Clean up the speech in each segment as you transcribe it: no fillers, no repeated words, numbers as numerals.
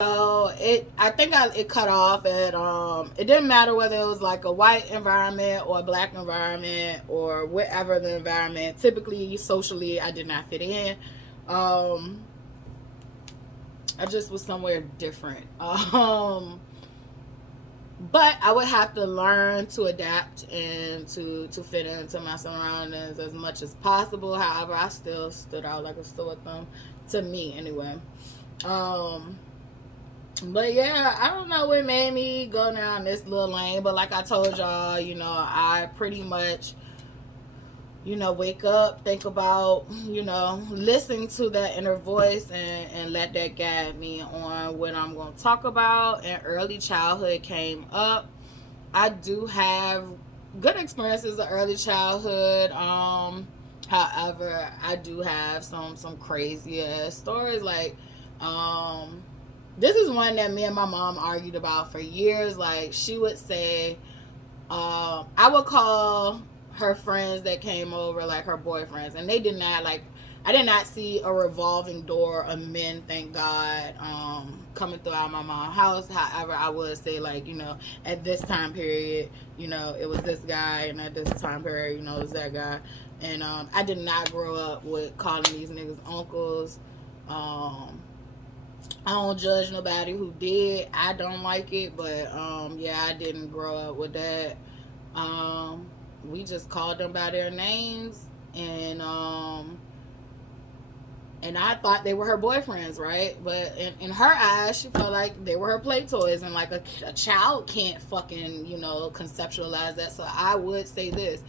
So it cut off at it didn't matter whether it was like a white environment or a black environment or whatever the environment. Typically, socially, I did not fit in. Um, I just was somewhere different. But I would have to learn to adapt and to fit into my surroundings as much as possible. However, I still stood out like a sore thumb to me anyway. Um, but yeah, I don't know what made me go down this little lane. But like I told y'all, I pretty much, wake up, think about, listen to that inner voice and let that guide me on what I'm going to talk about. And early childhood came up. I do have good experiences of early childhood. However, I do have some crazy ass stories. Like, this is one that me and my mom argued about for years. Like, she would say, I would call her friends that came over like her boyfriends, and they did not like. I did not see a revolving door of men, thank God, coming throughout my mom's house. However, I would say, like, at this time period, it was this guy, and at this time period, it was that guy. And I did not grow up with calling these niggas uncles. I don't judge nobody who did. I don't like it, but yeah, I didn't grow up with that. We just called them by their names, and I thought they were her boyfriends, right? But in her eyes, she felt like they were her play toys, and like a child can't fucking conceptualize that. So I would say this: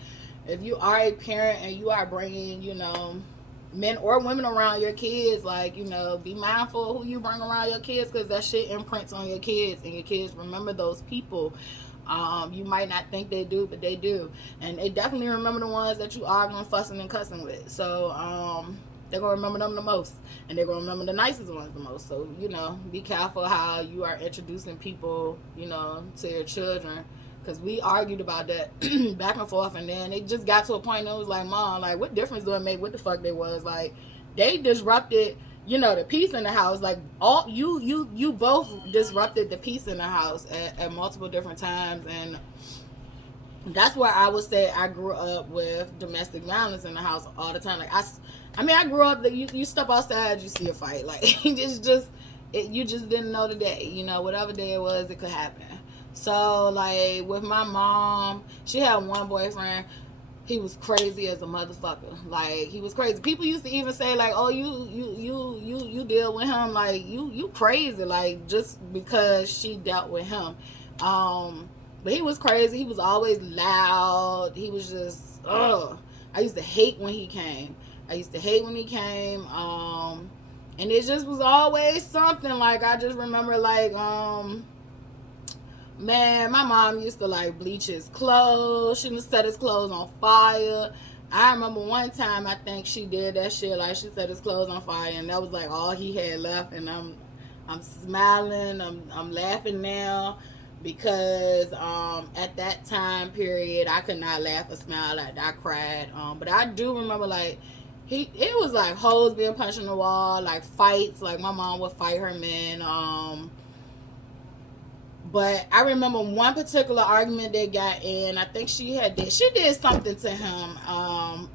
if you are a parent and you are bringing men or women around your kids, like, be mindful of who you bring around your kids, because that shit imprints on your kids, and your kids remember those people. You might not think they do, but they do. And they definitely remember the ones that you arguing, fussing, and cussing with. So, they're going to remember them the most. And they're going to remember the nicest ones the most. So, be careful how you are introducing people, to your children. Because we argued about that back and forth. And then it just got to a point that it was like, Mom, like, what difference do it make what the fuck they was? Like, they disrupted the peace in the house. Like, all you both disrupted the peace in the house at multiple different times. And that's where I would say I grew up with domestic violence in the house all the time. Like, I grew up that you step outside, you see a fight. Like, you just didn't know the day. Whatever day it was, it could happen. So, like, with my mom, she had one boyfriend. He was crazy as a motherfucker. Like, he was crazy. People used to even say, like, oh, you deal with him, like, you crazy, like, just because she dealt with him. But he was crazy. He was always loud. He was just, ugh. I used to hate when he came. And it just was always something. Like, I just remember, like, man, my mom used to, like, bleach his clothes. She would set his clothes on fire. I remember one time, I think she did that shit. Like, she set his clothes on fire, and that was, like, all he had left. And I'm smiling. I'm laughing now because at that time period, I could not laugh or smile. Like, I cried. But I do remember, like, it was, like, hoes being punched in the wall, like, fights. Like, my mom would fight her men. But I remember one particular argument they got in. I think she did something to him,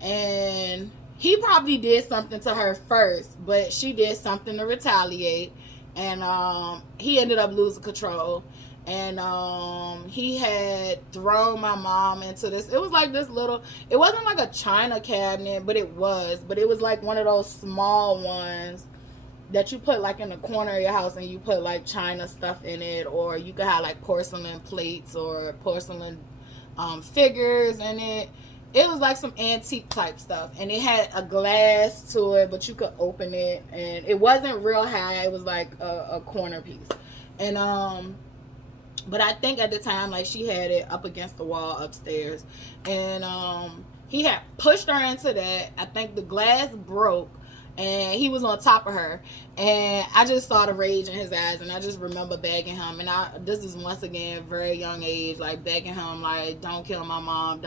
and he probably did something to her first, but she did something to retaliate, and he ended up losing control, and he had thrown my mom into this. It was like this little. It wasn't like a china cabinet, but it was like one of those small ones that you put like in the corner of your house, and you put like china stuff in it, or you could have like porcelain plates or porcelain figures in it. It was like some antique type stuff, and it had a glass to it, but you could open it, and it wasn't real high. It was like a corner piece. And but I think at the time, like, she had it up against the wall upstairs, and he had pushed her into that. I think the glass broke, and he was on top of her, and I just saw the rage in his eyes, and I just remember begging him, and this is once again very young age, like, begging him, like, don't kill my mom,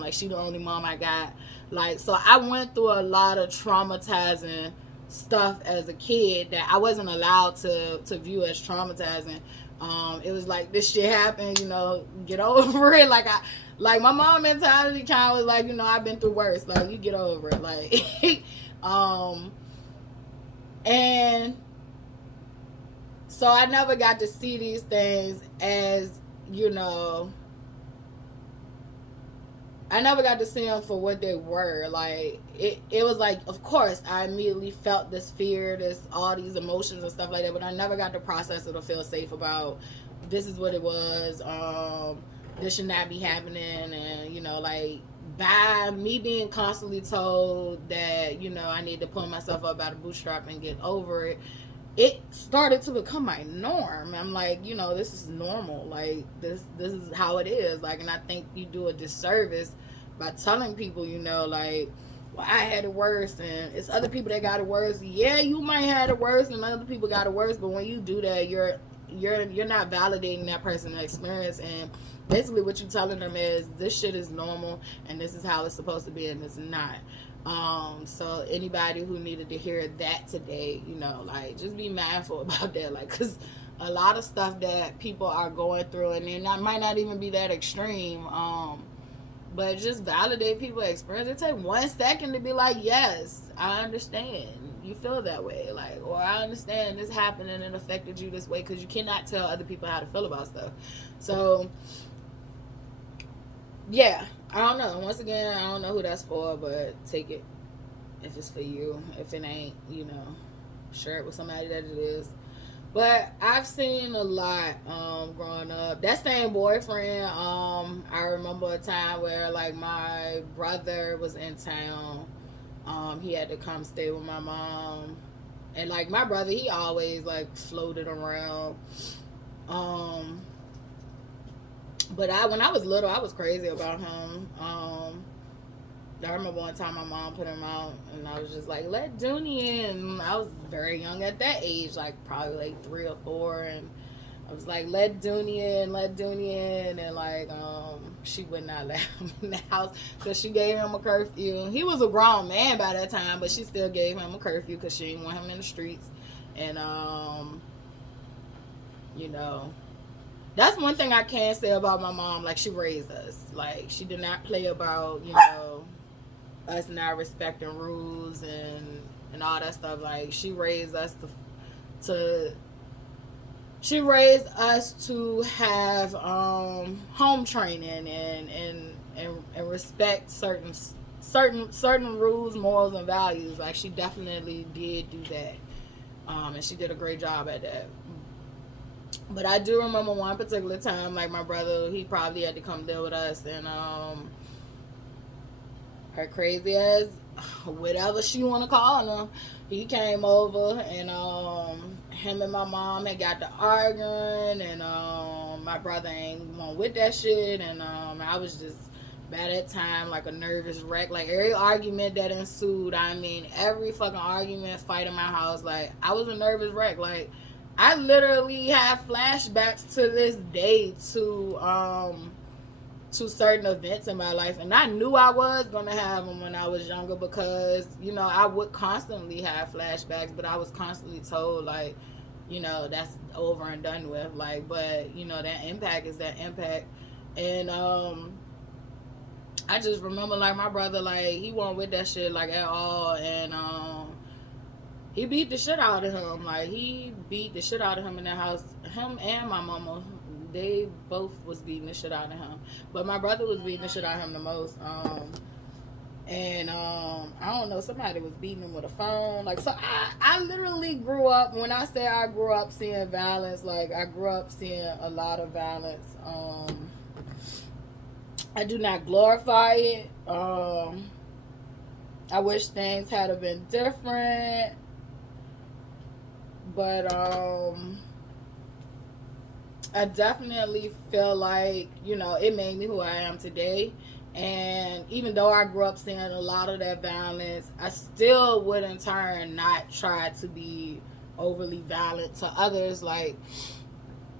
like, she the only mom I got. Like, so I went through a lot of traumatizing stuff as a kid that I wasn't allowed to view as traumatizing. It was like, this shit happened, get over it. Like my mom mentality kind of was like, I've been through worse. Like, you get over it. Like, and so I never got to see these things as, I never got to see them for what they were. Like, it was like, of course, I immediately felt this fear, all these emotions and stuff like that, but I never got to process it or feel safe about, this is what it was, this should not be happening. And, like, by me being constantly told that, I need to pull myself up by the bootstrap and get over it, it started to become my norm. I'm like, this is normal. Like, this is how it is. Like, and I think you do a disservice by telling people, like, well, I had it worse and it's other people that got it worse. Yeah, you might have it worse and other people got it worse, but when you do that, you're not validating that person's experience. And basically what you're telling them is, this shit is normal and this is how it's supposed to be, and it's not. So anybody who needed to hear that today, like, just be mindful about that. Like, cause a lot of stuff that people are going through, and it might not even be that extreme. But just validate people's experience. It takes 1 second to be like, yes, I understand you feel that way. Like, or I understand this happened and it affected you this way, because you cannot tell other people how to feel about stuff. So, yeah, I don't know. Once again, I don't know who that's for, but take it if it's for you. If it ain't, share it with somebody that it is. But I've seen a lot growing up. That same boyfriend, I remember a time where, like, my brother was in town. He had to come stay with my mom. And, like, my brother, he always, like, floated around. But when I was little, I was crazy about him. I remember one time my mom put him out, and I was just like, let Dooney in. I was very young at that age, like probably like 3 or 4, and I was like, let Dooney in, and like, she would not let him in the house because she gave him a curfew. He was a grown man by that time, but she still gave him a curfew because she didn't want him in the streets. And that's one thing I can say about my mom. Like, she raised us. Like, she did not play about, us not respecting rules and all that stuff. Like, she raised us to have home training and respect certain rules, morals, and values. Like, she definitely did do that, and she did a great job at that. But I do remember one particular time, like, my brother, he probably had to come deal with us, and her crazy ass, whatever she want to call him, he came over, and him and my mom had got to arguing, and my brother ain't going with that shit, and I was just, by that time, like a nervous wreck. Like, every argument that ensued, every fucking argument, fight in my house, like, I was a nervous wreck. Like, I literally have flashbacks to this day to certain events in my life, and I knew I was gonna have them when I was younger, because I would constantly have flashbacks, but I was constantly told, like, that's over and done with. Like, but that impact is that impact. And I just remember, like, my brother, like, he wasn't with that shit, like, at all, and he beat the shit out of him. Like, he beat the shit out of him in the house. Him and my mama, they both was beating the shit out of him. But my brother was beating the shit out of him the most. And I don't know, somebody was beating him with a phone. Like, so I literally grew up, when I say I grew up seeing violence, like, I grew up seeing a lot of violence. I do not glorify it. I wish things had have been different. But I definitely feel like, it made me who I am today. And even though I grew up seeing a lot of that violence, I still would in turn not try to be overly violent to others. Like,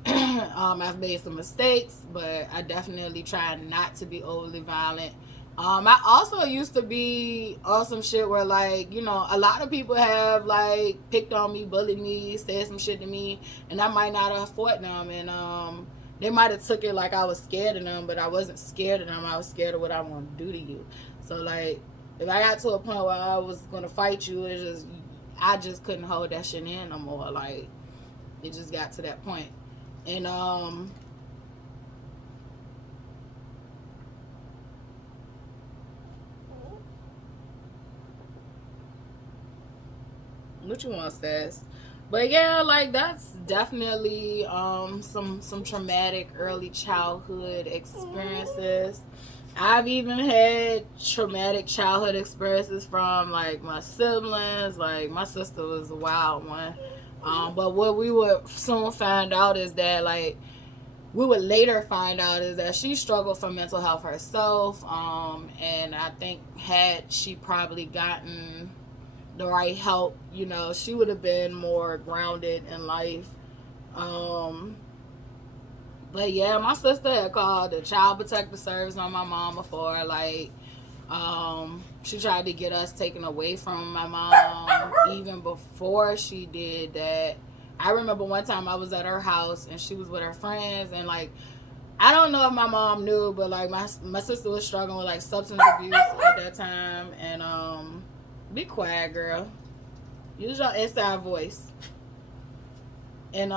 I've made some mistakes, but I definitely try not to be overly violent. I also used to be on some shit where, like, you know, a lot of people have, like, picked on me, bullied me, said some shit to me, and I might not have fought them, and they might have took it like I was scared of them, but I wasn't scared of them. I was scared of what I want to do to you. So, like, if I got to a point where I was gonna fight you, it's just I just couldn't hold that shit in no more. Like, it just got to that point, and what you want, Stas? But yeah, like that's definitely some traumatic early childhood experiences. I've even had traumatic childhood experiences from like my siblings. Like my sister was a wild one. But what we would soon find out is that like we would later find out is that she struggled for mental health herself. And I think had she probably gotten the right help, you know, she would have been more grounded in life. Um, but yeah, my sister had called the child protective service on my mom before. Like, she tried to get us taken away from my mom even before she did that. I remember one time I was at her house and she was with her friends, and like I don't know if my mom knew, but like my sister was struggling with like substance abuse at that time, and be quiet, girl. Use your inside voice. And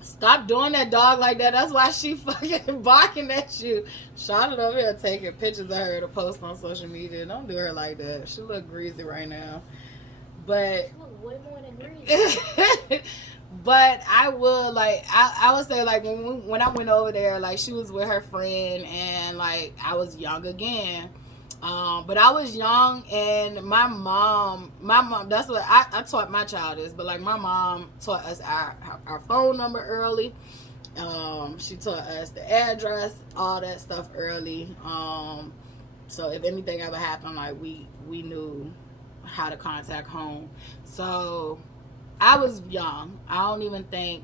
stop doing that dog like that. That's why she fucking barking at you. Charlotte over here taking pictures of her to post on social media. Don't do her like that. She look greasy right now. But she look way more than greasy. But I would like I would say like when I went over there, like she was with her friend, and like I was young again. But I was young, and my mom, that's what I taught my child this, but like my mom taught us our phone number early. She taught us the address, all that stuff early. So if anything ever happened, like we knew how to contact home. So I was young. I don't even think,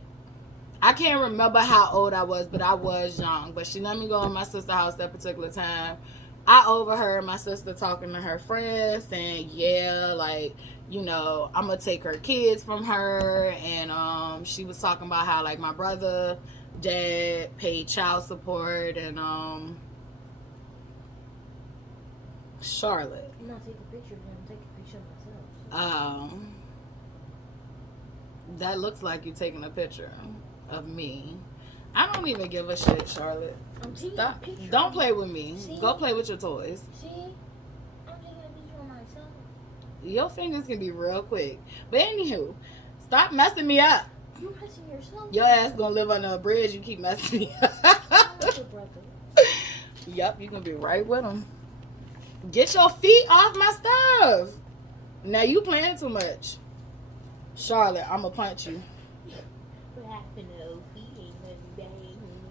I can't remember how old I was, but I was young. But she let me go in my sister's house that particular time. I overheard my sister talking to her friends saying, yeah, like, you know, I'm going to take her kids from her. And she was talking about how, like, my brother, dad paid child support. And Charlotte. I'm not taking a picture of him. I'm taking a picture of myself. That looks like you taking a picture of me. I don't even give a shit, Charlotte. Stop. Don't play with me. See? Go play with your toys. See? I'm taking a picture of myself. Your fingers can be real quick. But anywho, stop messing me up. You messing yourself. Your ass gonna live under a bridge. You keep messing me up. Your brother. Yep, you gonna be right with him. Get your feet off my stuff. Now you playing too much. Charlotte, I'ma punch you. What happened to feet?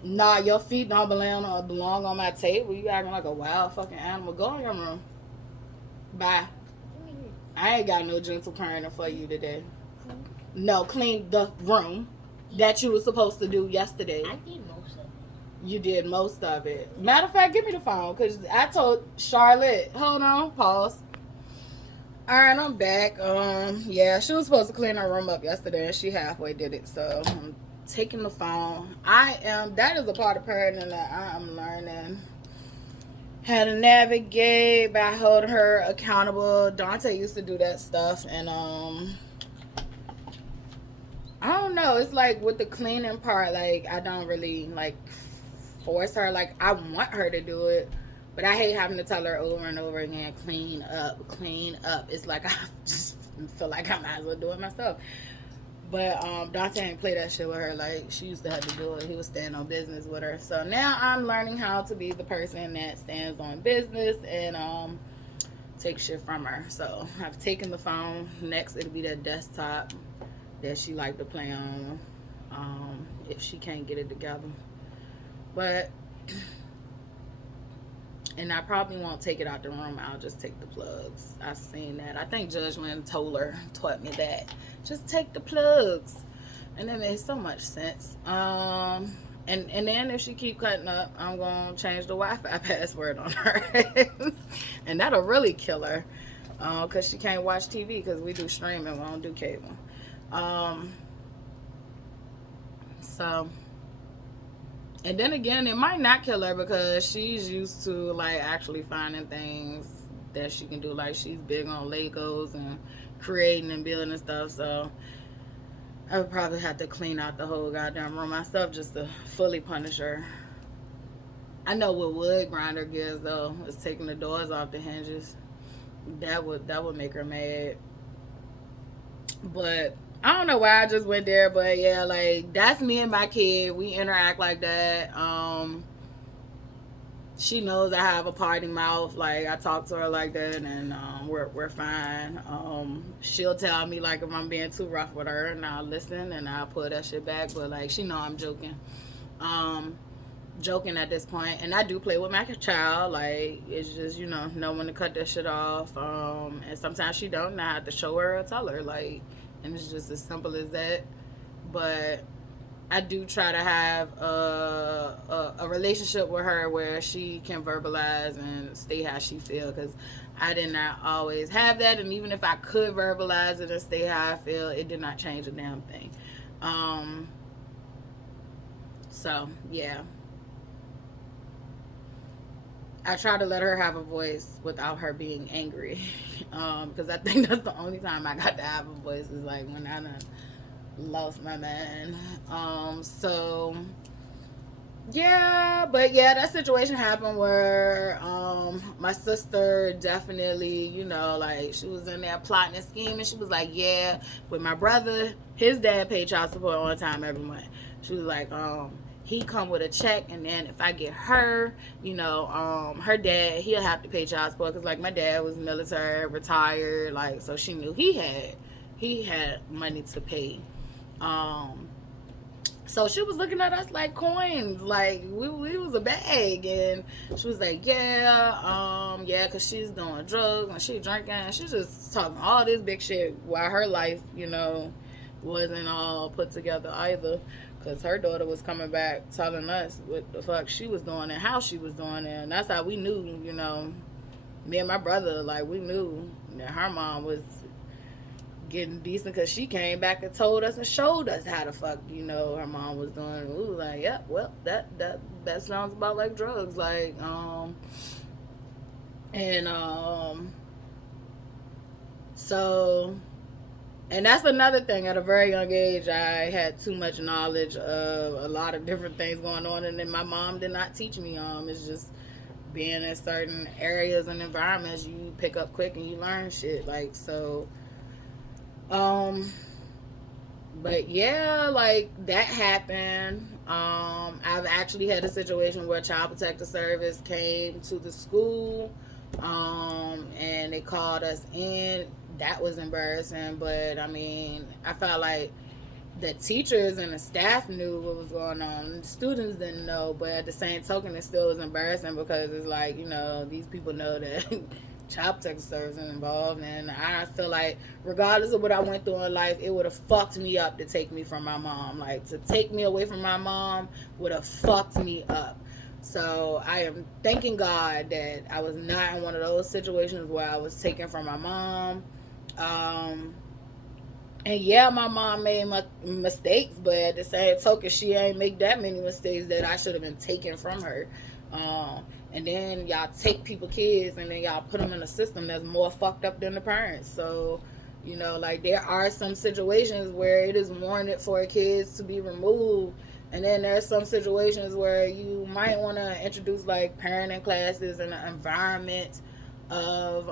Nah, your feet don't belong on my table. You acting like a wild fucking animal. Go in your room. Bye. I ain't got no gentle parenting for you today. No, clean the room that you were supposed to do yesterday. I did most of it. You did most of it. Matter of fact, give me the phone, because I told Charlotte. Hold on, pause. Alright, I'm back. Yeah, she was supposed to clean her room up yesterday, and she halfway did it, so I'm taking the phone. That is a part of parenting that I am learning how to navigate by holding her accountable. Dante used to do that stuff, and I don't know, it's like with the cleaning part, like I don't really like force her. Like I want her to do it, but I hate having to tell her over and over again, clean up. It's like I just feel like I might as well do it myself. But Dante ain't play that shit with her. Like she used to have to do it. He was standing on business with her. So now I'm learning how to be the person that stands on business and take shit from her. So I've taken the phone. Next it'll be that desktop that she like to play on if she can't get it together. But and I probably won't take it out the room. I'll just take the plugs. I've seen that. I think Judge Lynn taught me that. Just take the plugs. And that makes so much sense. And then if she keep cutting up, I'm gonna change the Wi-Fi password on her, and that'll really kill her, cause she can't watch TV because we do streaming, we don't do cable. So, and then again, it might not kill her because she's used to like actually finding things that she can do. Like she's big on Legos and creating and building and stuff. So I would probably have to clean out the whole goddamn room myself just to fully punish her. I know what would grind her gears though is taking the doors off the hinges. That would make her mad. But I don't know why I just went there, but yeah, like that's me and my kid. We interact like that. She knows I have a party mouth. Like I talk to her like that, and we're fine. She'll tell me like if I'm being too rough with her, and I'll listen and I'll put that shit back. But like she know I'm joking. Joking at this point, and I do play with my child. Like it's just know when to cut that shit off. And sometimes she don't, and I have to show her or tell her like. And it's just as simple as that. But I do try to have a relationship with her where she can verbalize and stay how she feel, because I did not always have that. And even if I could verbalize it and stay how I feel, it did not change a damn thing. So yeah, I try to let her have a voice without her being angry, because I think that's the only time I got to have a voice is like when I done lost my man. So yeah, but yeah, that situation happened where my sister definitely, like she was in there plotting and scheming. She was like, yeah, with my brother, his dad paid child support on time every month. She was like, he come with a check, and then if I get her, her dad, he'll have to pay child support, because like my dad was military, retired, like, so she knew he had money to pay. So she was looking at us like coins, like we was a bag, and she was like, yeah, because she's doing drugs and she drinking, and she's just talking all this big shit while her life, wasn't all put together either. Because her daughter was coming back telling us what the fuck she was doing and how she was doing it. And that's how we knew, me and my brother, like, we knew that her mom was getting decent, because she came back and told us and showed us how the fuck, her mom was doing it. We was like, yeah, well, that sounds about like drugs. Like, so... And that's another thing. At a very young age, I had too much knowledge of a lot of different things going on, and then my mom did not teach me. It's just being in certain areas and environments, you pick up quick and you learn shit. Like, so, but yeah, like that happened. I've actually had a situation where Child Protective Service came to the school, and they called us in. That was embarrassing, but I mean, I felt like the teachers and the staff knew what was going on. The students didn't know, but at the same token, it still was embarrassing, because it's like, these people know that Child Protective Service is involved, and I feel like regardless of what I went through in life, it would have fucked me up to take me from my mom. Like, to take me away from my mom would have fucked me up. So I am thanking God that I was not in one of those situations where I was taken from my mom. And yeah, my mom made mistakes, but at the same token, she ain't make that many mistakes that I should have been taken from her. And then y'all take people kids, and then y'all put them in a system that's more fucked up than the parents. So, like, there are some situations where it is warranted for kids to be removed, and then there are some situations where you might want to introduce like parenting classes in an environment of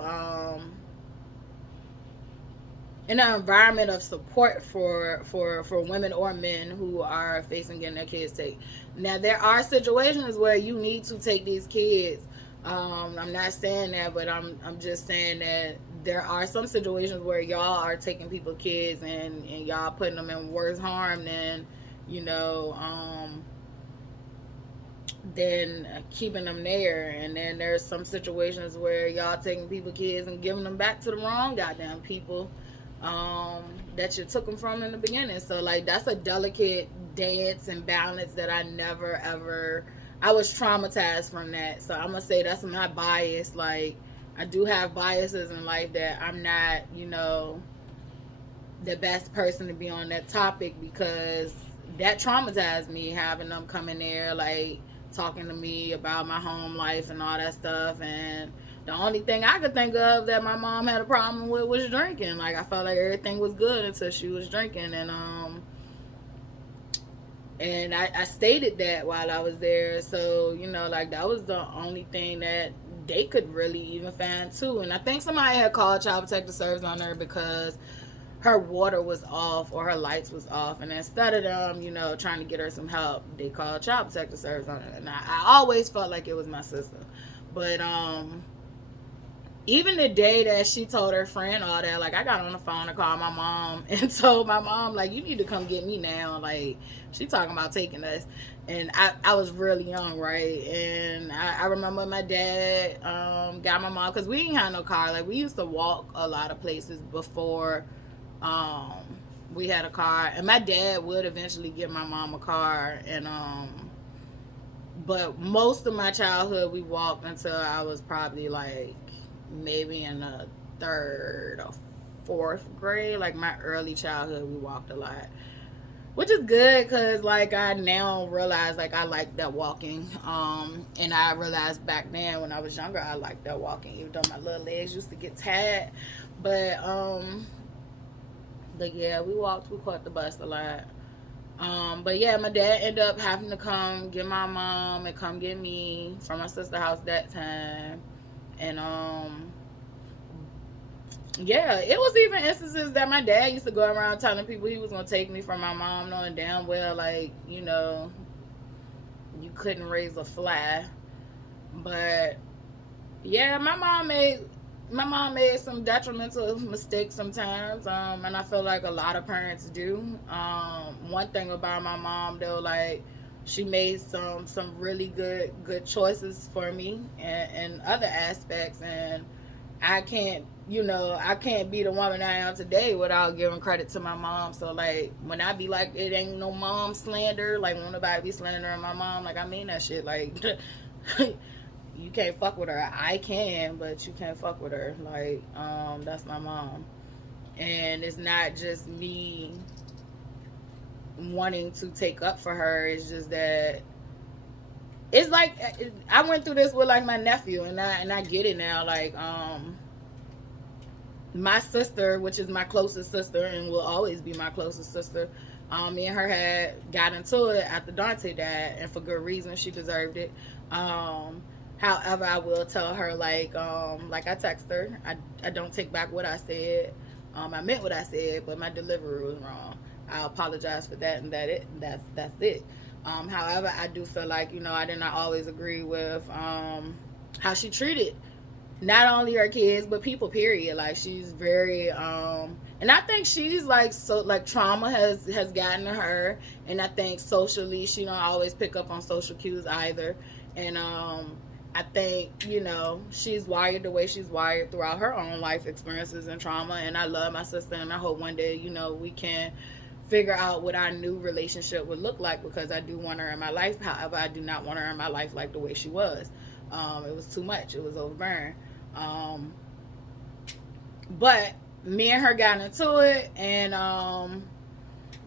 support for women or men who are facing getting their kids taken. Now, there are situations where you need to take these kids. I'm not saying that, but I'm just saying that there are some situations where y'all are taking people kids and y'all putting them in worse harm than than keeping them there. And then there's some situations where y'all taking people kids and giving them back to the wrong goddamn people that you took them from in the beginning. So like, that's a delicate dance and balance that I never ever. I was traumatized from that, so I'm gonna say that's my bias. Like, I do have biases in life that I'm not, the best person to be on that topic, because that traumatized me, having them come in there like talking to me about my home life and all that stuff. And the only thing I could think of that my mom had a problem with was drinking. Like, I felt like everything was good until she was drinking. And I stated that while I was there. So, like, that was the only thing that they could really even find too. And I think somebody had called Child Protective Service on her because her water was off or her lights was off. And instead of them, trying to get her some help, they called Child Protective Service on her. And I always felt like it was my sister. But even the day that she told her friend all that, like, I got on the phone and called my mom and told my mom, like, you need to come get me now. Like, she talking about taking us. And I was really young, right? And I remember my dad got my mom, because we didn't have no car. Like, we used to walk a lot of places before we had a car. And my dad would eventually get my mom a car. And but most of my childhood, we walked until I was probably like maybe in the 3rd or 4th grade. Like, my early childhood, we walked a lot, which is good, because like I now realize, like, I like that walking. And I realized back then when I was younger, I liked that walking, even though my little legs used to get tired. But yeah, we caught the bus a lot. But yeah, my dad ended up having to come get my mom and come get me from my sister's house that time. And yeah, it was even instances that my dad used to go around telling people he was gonna take me from my mom, knowing damn well, like, you couldn't raise a fly. But yeah, my mom made some detrimental mistakes sometimes, and I feel like a lot of parents do. One thing about my mom, though, like, she made some really good choices for me and other aspects, and I can't be the woman I am today without giving credit to my mom. So, like, when I be like, it ain't no mom slander, like, when nobody be slandering my mom, like, I mean that shit. Like, you can't fuck with her. I can, but you can't fuck with her. Like, that's my mom. And it's not just me wanting to take up for her. It's just that it's like, I went through this with, like, my nephew, and I get it now. Like, my sister, which is my closest sister and will always be my closest sister, me and her had got into it after Dante died, and for good reason. She deserved it. However, I will tell her, like I text her, I don't take back what I said. I meant what I said, but my delivery was wrong. I apologize for that, and that's it. However, I do feel like, I did not always agree with how she treated not only her kids, but people, period. Like, she's very and I think she's like, so, like, trauma has gotten to her, and I think socially she don't always pick up on social cues either. And I think, she's wired the way she's wired throughout her own life experiences and trauma. And I love my sister, and I hope one day, we can figure out what our new relationship would look like, because I do want her in my life. However, I do not want her in my life like the way she was. It was too much. It was overbearing. But me and her got into it, and all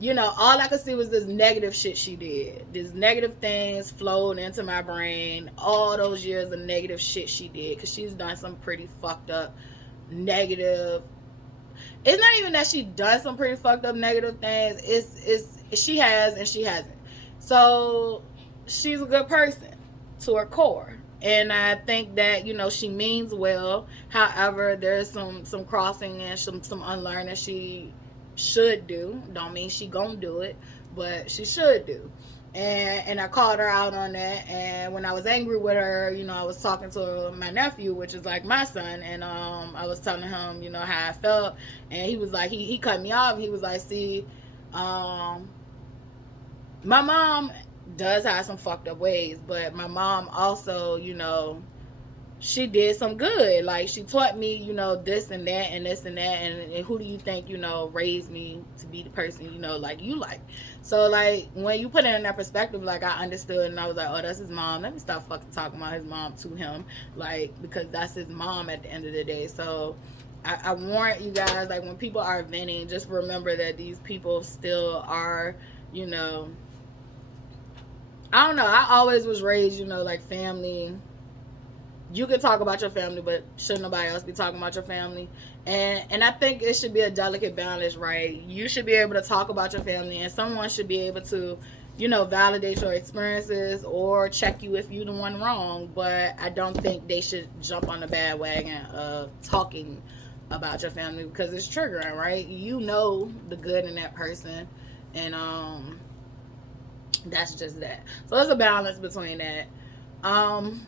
I could see was this negative shit she did. These negative things flowed into my brain, all those years of negative shit she did, because she's done some pretty fucked up negative. It's not even that she done some pretty fucked up negative things. It's she has and she hasn't. So she's a good person to her core. And I think that, she means well. However, there's some crossing and some unlearning she should do. Don't mean she gonna do it, but she should do. And I called her out on that. And when I was angry with her, I was talking to my nephew, which is like my son, and I was telling him, how I felt. And he was like, he cut me off. He was like, see, my mom does have some fucked up ways, but my mom also, she did some good. Like, she taught me, you know, this and that and this and that. And who do you think, you know, raised me to be the person, you know, like you like. So, like, when you put it in that perspective, like, I understood and I was like, oh, that's his mom. Let me stop fucking talking about his mom to him. Like, because that's his mom at the end of the day. So, I warrant you guys, like, when people are venting, just remember that these people still are, you know, I don't know. I always was raised, you know, like, family. You can talk about your family, but shouldn't nobody else be talking about your family? And I think it should be a delicate balance, right? You should be able to talk about your family, and someone should be able to, you know, validate your experiences or check you if you're the one wrong. But I don't think they should jump on the bandwagon of talking about your family because it's triggering, right? You know the good in that person, and that's just that. So there's a balance between that. Um,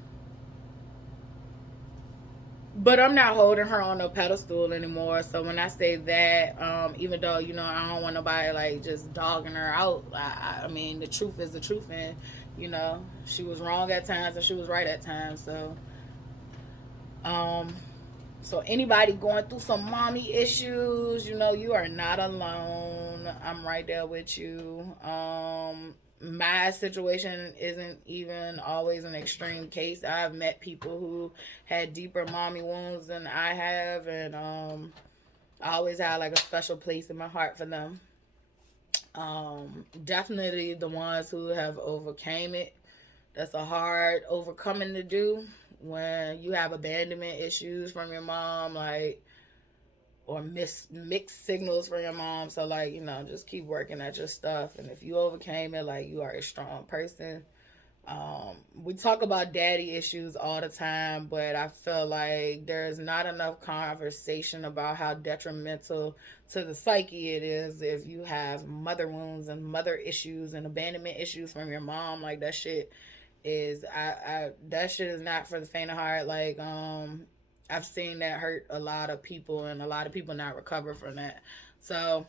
But I'm not holding her on no pedestal anymore. So when I say that, even though, you know, I don't want nobody like just dogging her out, I mean, the truth is the truth, and you know, she was wrong at times and she was right at times. Um, so anybody going through some mommy issues, you know, you are not alone. I'm right there with you. My situation isn't even always an extreme case. I've met people who had deeper mommy wounds than I have, and I always had like a special place in my heart for them. Definitely the ones who have overcame it. That's a hard overcoming to do when you have abandonment issues from your mom, like, or mixed signals from your mom. So, like, you know, just keep working at your stuff. And if you overcame it, like, you are a strong person. We talk about daddy issues all the time, but I feel like there's not enough conversation about how detrimental to the psyche it is if you have mother wounds and mother issues and abandonment issues from your mom. Like, that shit is, that shit is not for the faint of heart. Like, I've seen that hurt a lot of people, and a lot of people not recover from that. So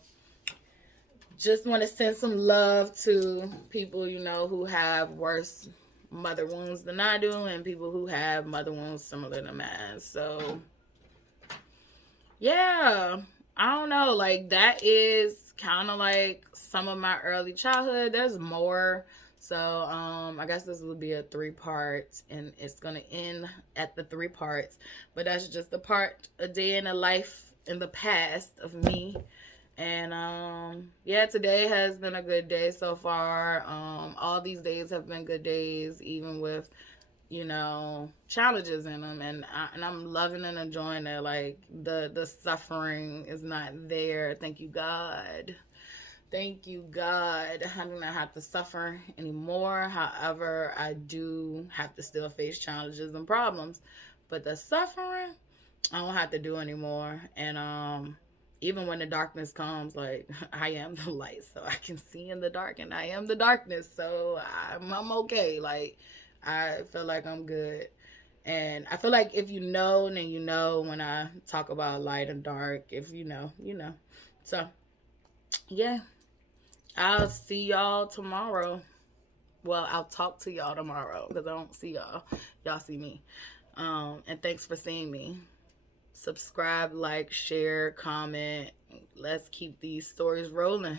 just want to send some love to people, you know, who have worse mother wounds than I do, and people who have mother wounds similar to mine. So yeah, I don't know, like, that is kind of like some of my early childhood. There's more. So I guess this will be a 3 part, and it's gonna end at the 3 parts. But that's just a part, a day in the life in the past of me. And yeah, today has been a good day so far. All these days have been good days, even with, you know, challenges in them, and I'm loving and enjoying it. Like, the suffering is not there. Thank you, God. Thank you, God. I do not have to suffer anymore. However, I do have to still face challenges and problems, but the suffering, I don't have to do anymore. And even when the darkness comes, like, I am the light, so I can see in the dark, and I am the darkness, so I'm okay. Like, I feel like I'm good. And I feel like if you know, then you know when I talk about light and dark. If you know, you know. So, yeah. I'll see y'all tomorrow. Well, I'll talk to y'all tomorrow because I don't see y'all. Y'all see me. And thanks for seeing me. Subscribe, like, share, comment. Let's keep these stories rolling.